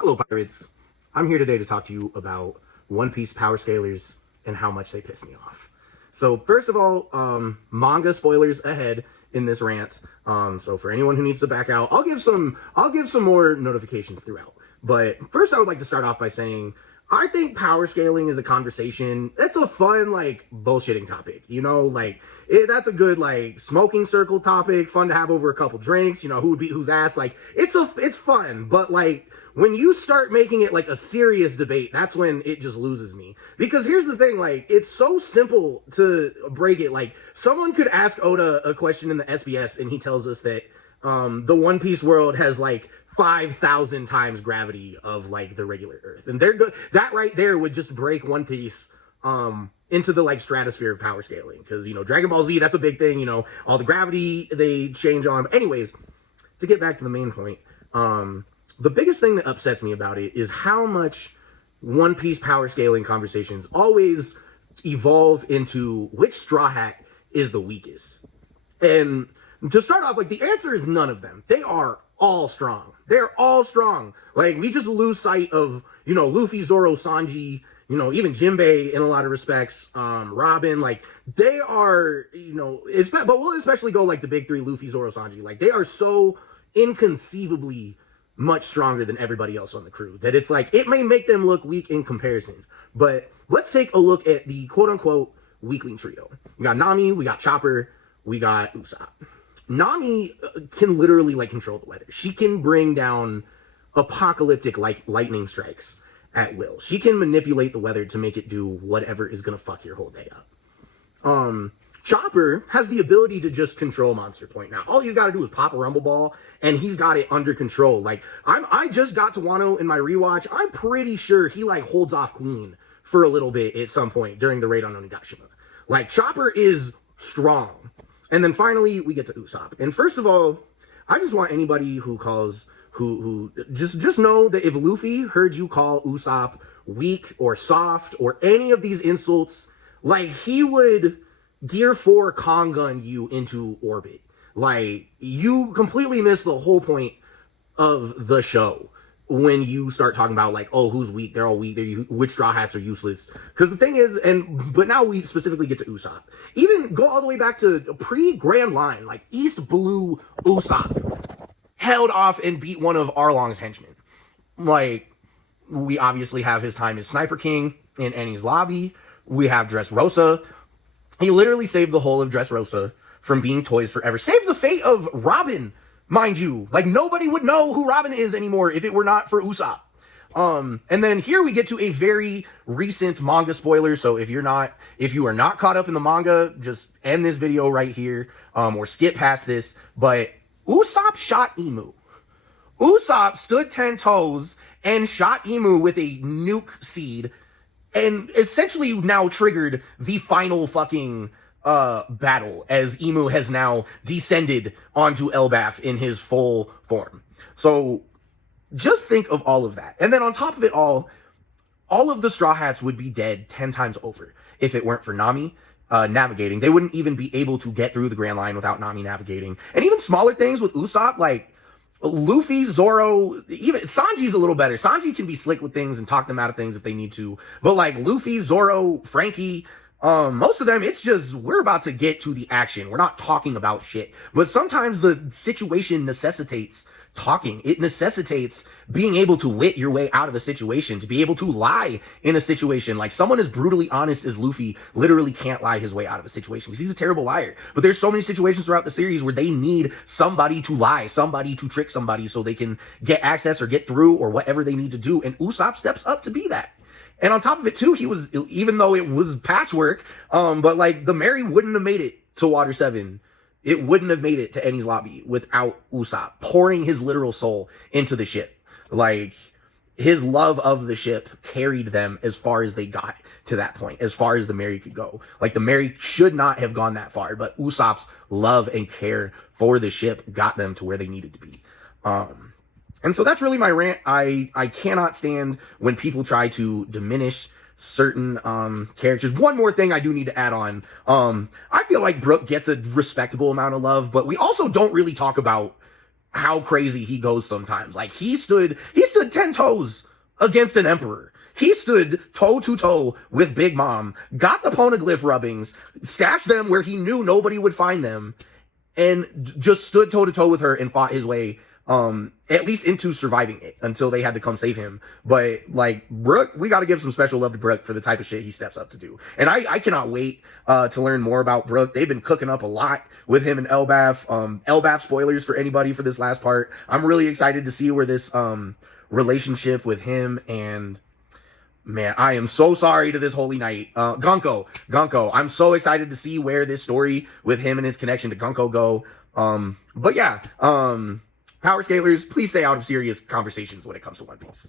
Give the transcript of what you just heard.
Hello, pirates. I'm here today to talk to you about One Piece power scalers and how much they piss me off. So, first of all, manga spoilers ahead in this rant. So for anyone who needs to back out, I'll give some more notifications throughout. But first, I would like to start off by saying I think power scaling is a conversation. That's a fun, like, bullshitting topic. You know, like, that's a good, like, smoking circle topic, fun to have over a couple drinks, you know, who would beat whose ass. Like, it's fun. But, like, when you start making it, like, a serious debate, that's when it just loses me. Because here's the thing, like, it's so simple to break it. Like, someone could ask Oda a question in the SBS, and he tells us that the One Piece world has, like, 5,000 times gravity of like the regular Earth, and they're good. That right there would just break One Piece into the like stratosphere of power scaling, because you know Dragon Ball Z, that's a big thing. You know, all the gravity they change on. But anyways, to get back to the main point, the biggest thing that upsets me about it is how much One Piece power scaling conversations always evolve into which Straw Hat is the weakest. And to start off, like, the answer is none of them. They are all strong. They're all strong. Like, we just lose sight of, you know, Luffy, Zoro, Sanji, you know, even Jinbei in a lot of respects, Robin, like, they are, you know, but we'll especially go, like, the big three, Luffy, Zoro, Sanji, like, they are so inconceivably much stronger than everybody else on the crew that it's like, it may make them look weak in comparison. But let's take a look at the quote-unquote weakling trio. We got Nami, we got Chopper, we got Usopp. Nami can literally, like, control the weather. She can bring down apocalyptic, like, lightning strikes at will. She can manipulate the weather to make it do whatever is gonna fuck your whole day up. Chopper has the ability to just control Monster Point. Now, all he's got to do is pop a Rumble Ball, and he's got it under control. Like, I just got to Wano in my rewatch. I'm pretty sure he, like, holds off Queen for a little bit at some point during the raid on Onigashima. Like, Chopper is strong. And then finally, we get to Usopp. And first of all, I just want anybody who calls, who just know that if Luffy heard you call Usopp weak or soft or any of these insults, like, he would Gear 4 Kongun you into orbit. Like, you completely miss the whole point of the show when you start talking about, like, oh, who's weak? They're all weak. Which Straw Hats are useless? Because the thing is, but now we specifically get to Usopp. Even go all the way back to pre-Grand Line, like, East Blue Usopp held off and beat one of Arlong's henchmen. Like, we obviously have his time as Sniper King in Enies Lobby. We have Dressrosa. He literally saved the whole of Dressrosa from being toys forever. Saved the fate of Robin, mind you. Like, nobody would know who Robin is anymore if it were not for Usopp. And then here we get to a very recent manga spoiler. So if you are not caught up in the manga, just end this video right here, or skip past this. But Usopp shot Emu. Usopp stood 10 toes and shot Emu with a nuke seed, and essentially now triggered the final fucking battle, as Emu has now descended onto Elbaf in his full form. So just think of all of that. And then on top of it all of the Straw Hats would be dead 10 times over if it weren't for Nami navigating. They wouldn't even be able to get through the Grand Line without Nami navigating. And even smaller things with Usopp, like Luffy, Zoro, even Sanji's a little better. Sanji can be slick with things and talk them out of things if they need to. But like Luffy, Zoro, Frankie, most of them, it's just, we're about to get to the action. We're not talking about shit. But sometimes the situation necessitates talking. It necessitates being able to wit your way out of a situation, to be able to lie in a situation. Like, someone as brutally honest as Luffy literally can't lie his way out of a situation because he's a terrible liar. But there's so many situations throughout the series where they need somebody to lie, somebody to trick somebody so they can get access or get through or whatever they need to do. And Usopp steps up to be that. And on top of it too, he was, even though it was patchwork, but like the Mary wouldn't have made it to Water 7. It wouldn't have made it to Enies Lobby without Usopp pouring his literal soul into the ship. Like, his love of the ship carried them as far as they got to that point, as far as the Mary could go. Like, the Mary should not have gone that far, but Usopp's love and care for the ship got them to where they needed to be. And so that's really my rant. I cannot stand when people try to diminish certain characters. One more thing I do need to add on. I feel like Brook gets a respectable amount of love, but we also don't really talk about how crazy he goes sometimes. Like, he stood 10 toes against an emperor. He stood toe to toe with Big Mom, got the poneglyph rubbings, stashed them where he knew nobody would find them, and just stood toe to toe with her and fought his way, at least into surviving it until they had to come save him. But like, Brook, we got to give some special love to Brook for the type of shit he steps up to do. And I cannot wait, to learn more about Brook. They've been cooking up a lot with him and Elbaf. Elbaf spoilers for anybody for this last part. I'm really excited to see where this, relationship with him and, man, I am so sorry to this Holy Knight. Gunko. I'm so excited to see where this story with him and his connection to Gunko go. But yeah, Power Scalers, please stay out of serious conversations when it comes to One Piece.